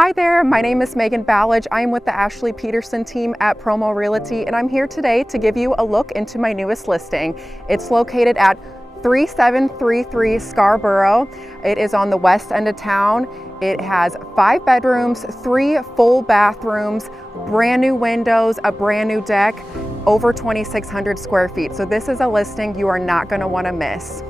Hi there, my name is Megan Ballage. I am with the Ashley Pederson team at Promo Realty, and I'm here today to give you a look into my newest listing. It's located at 3733 Scarborough. It is on the west end of town. It has 5 bedrooms, 3 full bathrooms, brand new windows, a brand new deck, over 2,600 square feet. So this is a listing you are not going to want to miss.